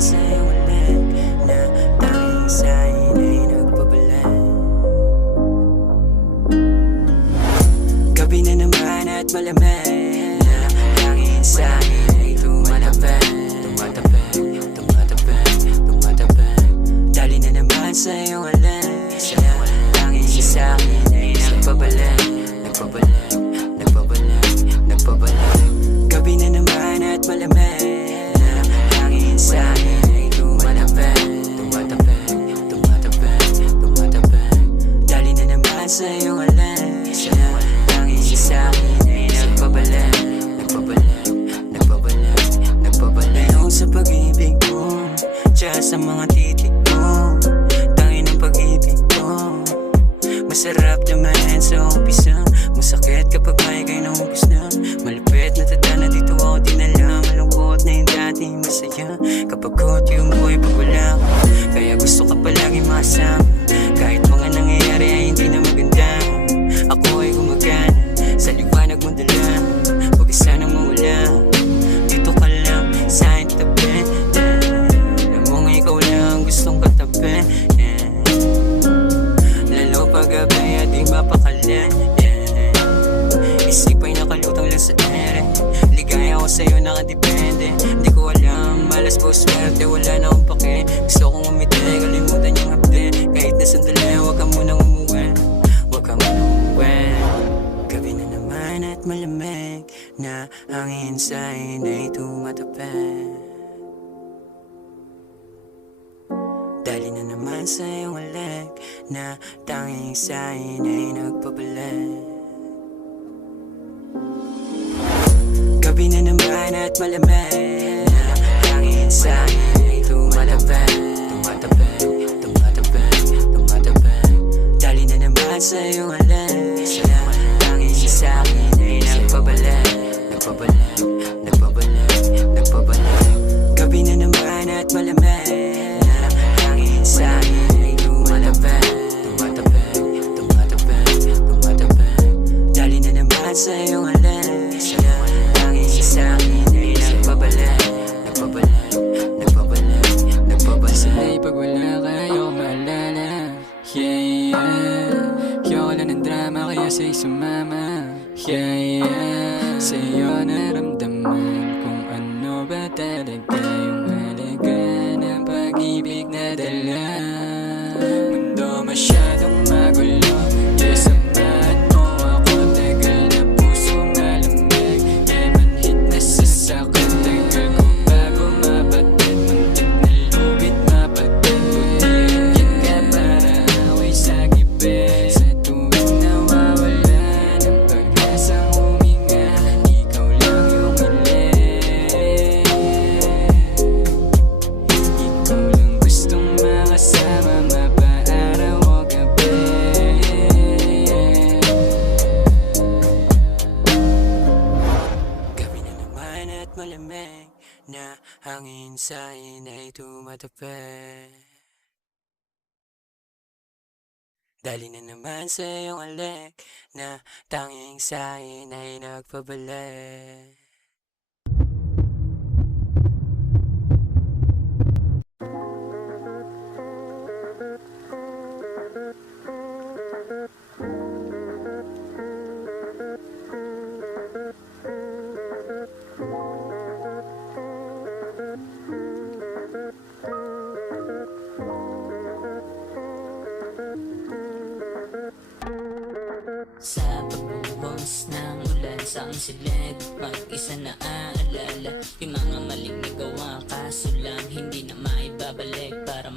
sa iyong ulit na tanging sa'kin ay nagpabalik. Gabi na naman at malamig na tanging sa'kin ay tumatapik. Dali na naman sa iyong ulit na tanging sa'kin ay nagpabalik. Gabi na naman at malamig na tanging sa'kin ay tumatapik. Dali na naman sa iyong ulit na tanging sa'kin ay nagpabalik. Ngayon sa pag-ibig ko, tsaka sa mga titik ko, tangin ang pag-ibig ko. Masarap naman sa umpisa, masakit kapag may kayo na umpis na. Malapit na tadhana dito ako dinala, malungkot na yung dati masaya. Kapag hot yung buhay pag wala ko, kaya gusto ka palagi masama. Kahit mga nangyayari ay hindi na maganda, ako ay gumagana sa liwanag mong dala. Huwag isa nang mawala, dito ka lang sa akin tabi. Alam mo nga ikaw lang gustong katabi. Lalo pag gabi at di mapakali. Isip ay nakalutang lang sa ere. Ligaya ako sa'yo nakadepende. Hindi ko alam, malas po swerte, wala na akong pake. Gusto kong umiti, kalimutan yung hapde. Kahit na sandali, huwag ka munang umuwi. Huwag ka munang umuwi. Gabi na naman at malamig na hangin sa'kin ay tumatapik. Dali na naman sa iyong ulit na tanging sa'kin ay nagpabalik. Gabi na naman at malamig na hangin sa'kin ay tumatapik. Dali na naman sa iyong ulit na tanging sa'kin ay nagpabalik. Gabi na naman at malamig na hangin sa'kin ay tumatapik. Dali na naman sa iyong ulit na tanging sa'kin ay nagpabalik. Sana'y pag wala ka, ayoko maalala. Yeah, yeah. Ayoko lang ng drama, kaya sa'y sumama. Yeah, yeah. Sa'yo naramdaman kung ano ba talaga yung halaga ng pag-ibig na dala. Mundo masyadong magulo, yeah, samahan mo ako. Tagal na pusong alamig, yeah, manhit na sasakit. Tagal ko bago mabatid, muntik na lubid mapatid. Butihin ka para away sa gibig. Sa tuwing nawawala ng pag-asang huminga, ikaw lang yung hiling. Ikaw lang gustong makasama, mapaaraw o gabi. Gabi na naman at malamig na hangin sa'kin ay tumatapik. Dali na naman sa iyong alik na tanging sa'kin ay nagpabalik. Sa pagbuhos ng ulan sa ang silid, mag-isa na aalala yung mga maling nagawa, kaso lang hindi na maibabalik para